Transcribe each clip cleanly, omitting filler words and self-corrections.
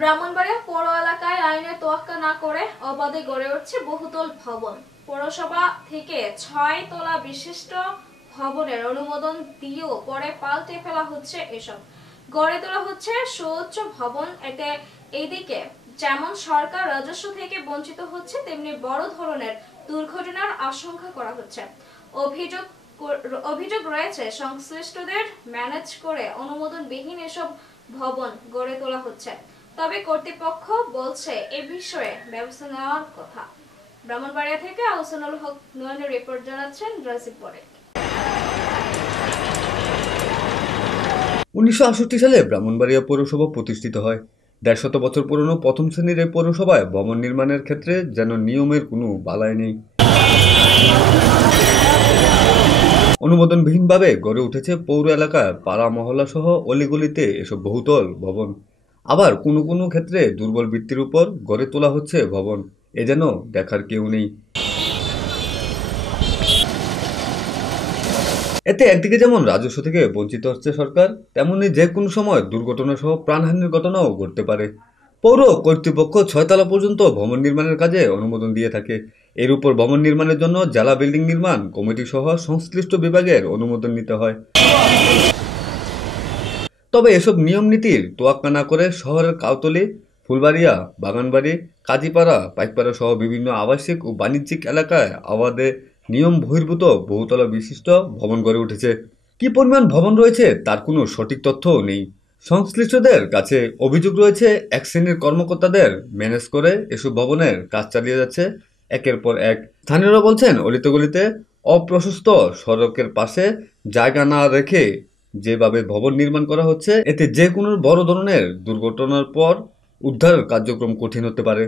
ব্রাহ্মণবাড়িয়া পৌর এলাকায় আইনের তোয়াক্কা না করে অবাধে গড়ে উঠছে বহুতল ভবন। পৌরসভা থেকে ৬ তলা বিশিষ্ট ভবনের অনুমোদন দিয়েও পরে পাল্টে ফেলা হচ্ছে এসব। গড়ে তোলা হচ্ছে সুউচ্চ ভবন। এদিকে যেমন সরকার রাজস্ব থেকে বঞ্চিত হচ্ছে, তেমনি বড় ধরনের দুর্ঘটনার আশঙ্কা করা হচ্ছে। অভিযোগ রয়েছে সংশ্লিষ্টদের ম্যানেজ করে অনুমোদনবিহীন এসব ভবন গড়ে তোলা হচ্ছে। তবে কর্তৃপক্ষ বলছে এ বিষয়ে ব্যবস্থা নেওয়ার কথা। ব্রাহ্মণবাড়িয়া থেকে আহসানুল হক নয়নের রিপোর্ট জানাচ্ছেন রাজীব পরে। 1968 সালে ব্রাহ্মণবাড়িয়া পৌরসভা প্রতিষ্ঠিত হয়। ১৫০ বছর পুরনো প্রথম শ্রেণীর এই পৌরসভায় ভবন নির্মাণের ক্ষেত্রে যেন নিয়মের কোনো বালাই নেই। অনুমোদনবিহীনভাবে গড়ে উঠেছে পৌর এলাকার পাড়া মহল্লা সহ অলিগলিতে এসব বহুতল ভবন। আবার কোনো কোনো ক্ষেত্রে দুর্বল ভিত্তির উপর গড়ে তোলা হচ্ছে ভবন। এ যেন দেখার কেউ নেই। এতে একদিকে যেমন রাজস্ব থেকে বঞ্চিত হচ্ছে সরকার, তেমনি যে কোনো সময় দুর্ঘটনা সহ প্রাণহানির ঘটনাও ঘটতে পারে। পৌর কর্তৃপক্ষ ৬ তলা পর্যন্ত ভবন নির্মাণের কাজে অনুমোদন দিয়ে থাকে। এর উপর ভবন নির্মাণের জন্য জেলা বিল্ডিং নির্মাণ কমিটি সহ সংশ্লিষ্ট বিভাগের অনুমোদন নিতে হয়। তবে এসব নিয়ম নীতির তোয়াক্কা না করে শহরের কাউতলী, ফুলবাড়িয়া, বাগানবাড়ি, কাজীপাড়া, পাইকপাড়া সহ বিভিন্ন আবাসিক ও বাণিজ্যিক এলাকায় আবাদে নিয়ম বহির্ভূত বহুতলা বিশিষ্ট ভবন গড়ে উঠেছে। কি পরিমাণ ভবন রয়েছে তার কোনো সঠিক তথ্যও নেই। সংশ্লিষ্টদের কাছে অভিযোগ রয়েছে এক শ্রেণীর কর্মকর্তাদের ম্যানেজ করে এসব ভবনের কাজ চালিয়ে যাচ্ছে একের পর এক। স্থানীয়রা বলছেন, অলিতে গলিতে অপ্রশস্ত সড়কের পাশে জায়গা না রেখে যেভাবে ভবন নির্মাণ করা হচ্ছে, এতে যে কোনো বড় ধরনের দুর্ঘটনার পর উদ্ধার কার্যক্রম কঠিন হতে পারে।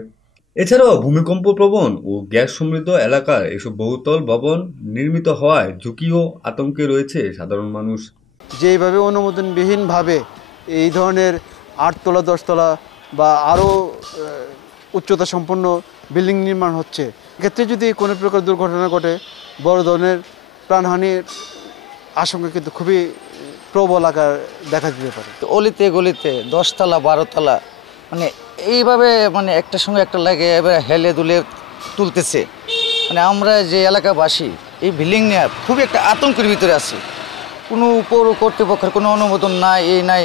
এছাড়াও ভূমিকম্প প্রবণ ও গ্যাস সমৃদ্ধ এলাকায় এসব বহুতল ভবন নির্মিত হওয়ায় ঝুঁকি ও আতঙ্কে রয়েছে সাধারণ মানুষ। যেভাবে অনুমোদনবিহীনভাবে এই ধরনের ৮ তলা ১০ তলা বা আরও উচ্চতা সম্পন্ন বিল্ডিং নির্মাণ হচ্ছে, এক্ষেত্রে যদি কোনো প্রকার দুর্ঘটনা ঘটে বড় ধরনের প্রাণহানির আশঙ্কা কিন্তু খুবই প্রবল আকার দেখা দিতে পারে। অলিতে গলিতে ১০ তলা ১২ তলা এইভাবে একটার সঙ্গে একটা লাগে এবার হেলে দুলে তুলতেছে। আমরা যে এলাকাবাসী এই বিল্ডিং নিয়ে খুবই একটা আতঙ্কের ভিতরে আছি। কোনো পৌর কর্তৃপক্ষের কোনো অনুমোদন নাই, এই নাই।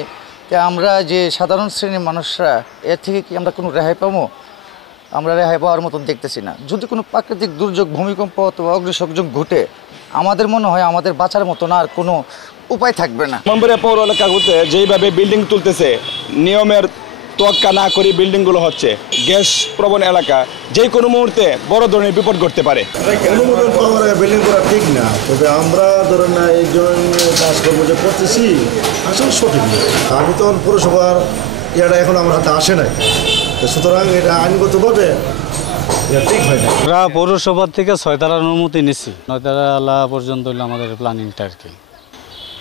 আমরা যে সাধারণ শ্রেণীর মানুষরা এর থেকে কি আমরা কোনো রেহাই পাবো? আমরা রেহাই পাওয়ার মতন দেখতেছি না। যদি কোনো প্রাকৃতিক দুর্যোগ, ভূমিকম্প অথবা অগ্নিসংযোগ ঘটে, আমাদের মনে হয় আমাদের বাঁচার মতন আর কোনো উপায় থাকবে না। ব্রাহ্মণবাড়িয়া পৌর এলাকাগুলোতে যেইভাবে বিল্ডিং তুলতেছে, নিয়মের তোয়াক্কা না করে বিল্ডিংগুলো হচ্ছে, গ্যাস প্রবণ এলাকা, যে কোনো মুহূর্তে বড় ধরনের বিপদ ঘটতে পারে। অনুমোদন পাওয়ার বিল্ডিং করা ঠিক না, তবে আমরা ধরেন না এই কাজকর্ম যে করতেছি আসলে সঠিক না। আমি তো পৌরসভার এটা এখন আমার হাতে আসে নাই, সুতরাং এটা আইনগতভাবে ঠিক হয় না। আমরা পৌরসভার থেকে ৬ তলার অনুমতি নিচ্ছি, ৯ তলা পর্যন্ত হলো আমাদের প্ল্যানিংটা আর কি।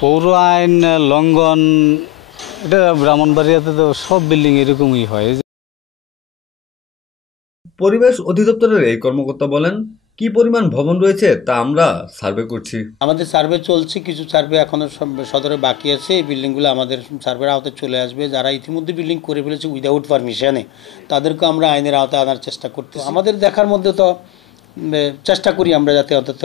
পৌর আইন লঙ্ঘন, এটা ব্রাহ্মণবাড়িয়াতে তো সব বিল্ডিং এরকমই হয়। পরিবেশ অধিদপ্তরের এই কর্মকর্তা বলেন, কি পরিমাণ ভবন রয়েছে তা আমরা সার্ভে করছি। আমাদের সার্ভে চলছে, কিছু সার্ভে এখনো সদরে বাকি আছে। এই বিল্ডিংগুলো আমাদের সার্ভের আওতায় চলে আসবে। যারা ইতিমধ্যে বিল্ডিং করে ফেলেছে উইদাউট পারমিশনে, তাদেরকে আমরা আইনের আওতায় আনার চেষ্টা করতেছি। আমাদের দেখার মধ্যে তো চেষ্টা করি আমরা যাতে অন্তত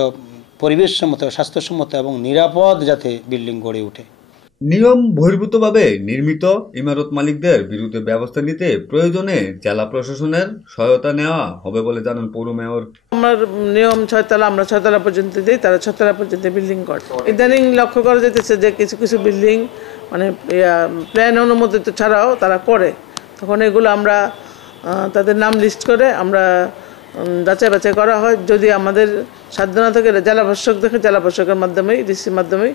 পরিবেশসম্মত, স্বাস্থ্যসম্মত এবং নিরাপদ যাতে বিল্ডিং গড়ে ওঠে। নিয়ম বহির্ভূতভাবে নির্মিত ইমারত মালিকদের বিরুদ্ধে ব্যবস্থা নিতে প্রয়োজনে জেলা প্রশাসনের সহায়তা নেওয়া হবে বলে জানান পৌর মেয়র। আমার নিয়ম ৬ তলা, আমরা ৬ তলা পর্যন্ত দিই, তারা ৬ তলা পর্যন্ত বিল্ডিং করে। ইদানিং লক্ষ্য করা যেতেছে যে কিছু কিছু বিল্ডিং প্ল্যান অনুমোদিত ছাড়াও তারা করে। তখন এগুলো আমরা তাদের নাম লিস্ট করে আমরা যাচাই বাছাই করা হয়। যদি আমাদের সাধ্য না থাকে জেলা প্রশাসক দেখে, জেলা প্রশাসকের মাধ্যমেই, ডিসির মাধ্যমেই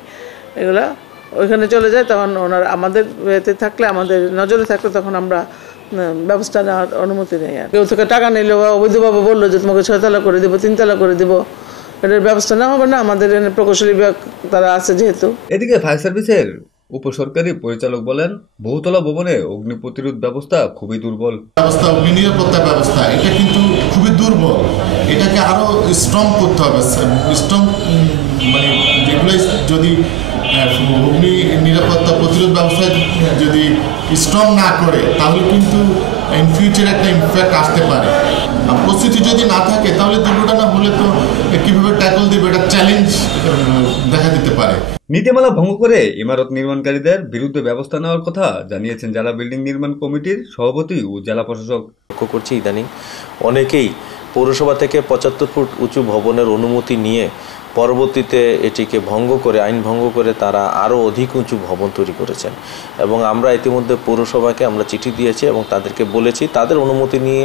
এগুলা ওইখানে চলে যায়। তখন ওনার আমাদের এতে থাকলে, আমাদের নজরে থাকলে তখন আমরা ব্যবস্থা নেওয়ার অনুমতি নেই। আর কেউ থেকে টাকা নিল বা অবৈধভাবে বললো যে তোমাকে ৬ তলা করে দেবো, ৩ তলা করে দেবো, এটার ব্যবস্থা নেওয়া হবে না। আমাদের প্রকৌশলী বিভাগ তারা আছে যেহেতু। এদিকে ফায়ার সার্ভিসের উপসরকারি পরিচালক বলেন, বহুতলা ভবনে অগ্নি প্রতিরোধ ব্যবস্থা খুবই দুর্বল। অগ্নি নিরাপত্তা ব্যবস্থা এটা কিন্তু খুবই দুর্বল। এটাকে আরো স্ট্রং করতে হবে। স্ট্রং যেগুলো যদি অগ্নি নিরাপত্তা প্রতিরোধ ব্যবস্থা যদি স্ট্রং না করে তাহলে কিন্তু ইন ফিউচার একটা ইমপ্যাক্ট আসতে পারে। আর প্রস্তুতি যদি না থাকে তাহলে দুর্ঘটনা হলে তো কীভাবে ট্যাকল দেবে এটা চ্যালেঞ্জ দেখা দিতে পারে। নীতিমালা ভঙ্গ করে ইমারত নির্মাণকারীদের বিরুদ্ধে ব্যবস্থা নেওয়ার কথা জানিয়েছেন জেলা বিল্ডিং নির্মাণ কমিটির সভাপতি ও জেলা প্রশাসক। লক্ষ্য করছি ইদানিং অনেকেই পৌরসভা থেকে ৭৫ ফুট উঁচু ভবনের অনুমতি নিয়ে পরবর্তীতে এটিকে ভঙ্গ করে আইন ভঙ্গ করে তারা আরও অধিক উঁচু ভবন তৈরি করেছেন এবং আমরা ইতিমধ্যে পৌরসভাকে আমরা চিঠি দিয়েছি এবং তাদেরকে বলেছি তাদের অনুমতি নিয়ে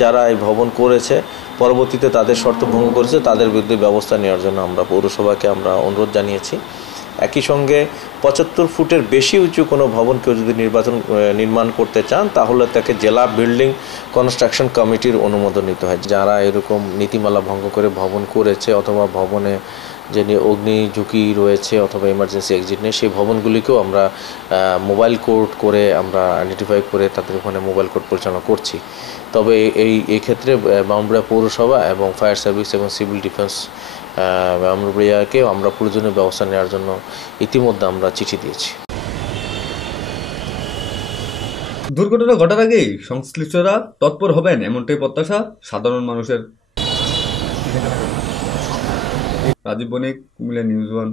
যারা এই ভবন করেছে পরবর্তীতে তাদের শর্ত ভঙ্গ করেছে তাদের বিরুদ্ধে ব্যবস্থা নেওয়ার জন্য আমরা পৌরসভাকে আমরা অনুরোধ জানিয়েছি। একই সঙ্গে ৭৫ ফুটের বেশি উঁচু কোনো ভবন কেউ যদি নির্মাণ করতে চান তাহলে তাকে জেলা বিল্ডিং কনস্ট্রাকশন কমিটির অনুমোদন নিতে হয়। যারা এরকম নীতিমালা ভঙ্গ করে ভবন করেছে অথবা ভবনে যে অগ্নি ঝুঁকি রয়েছে অথবা ইমার্জেন্সি এক্সিট নেই সেই ভবনগুলিকেও আমরা মোবাইল কোড করে আমরা আইডেন্টিফাই করে তাদের ওখানে মোবাইল কোড পরিচালনা করছি। তবে এই ক্ষেত্রে ব্রাহ্মণবাড়িয়া পৌরসভা এবং ফায়ার সার্ভিস এবং সিভিল ডিফেন্স ব্রাহ্মণবাড়িয়াকেও আমরা প্রয়োজনীয় ব্যবস্থা নেওয়ার জন্য ইতিমধ্যে আমরা চিঠি দিয়েছি। দুর্ঘটনা ঘটার আগেই সংশ্লিষ্টরা তৎপর হবেন এমনটাই প্রত্যাশা সাধারণ মানুষের। রাজীব বণিক, কুমিল্লা নিউজ 1।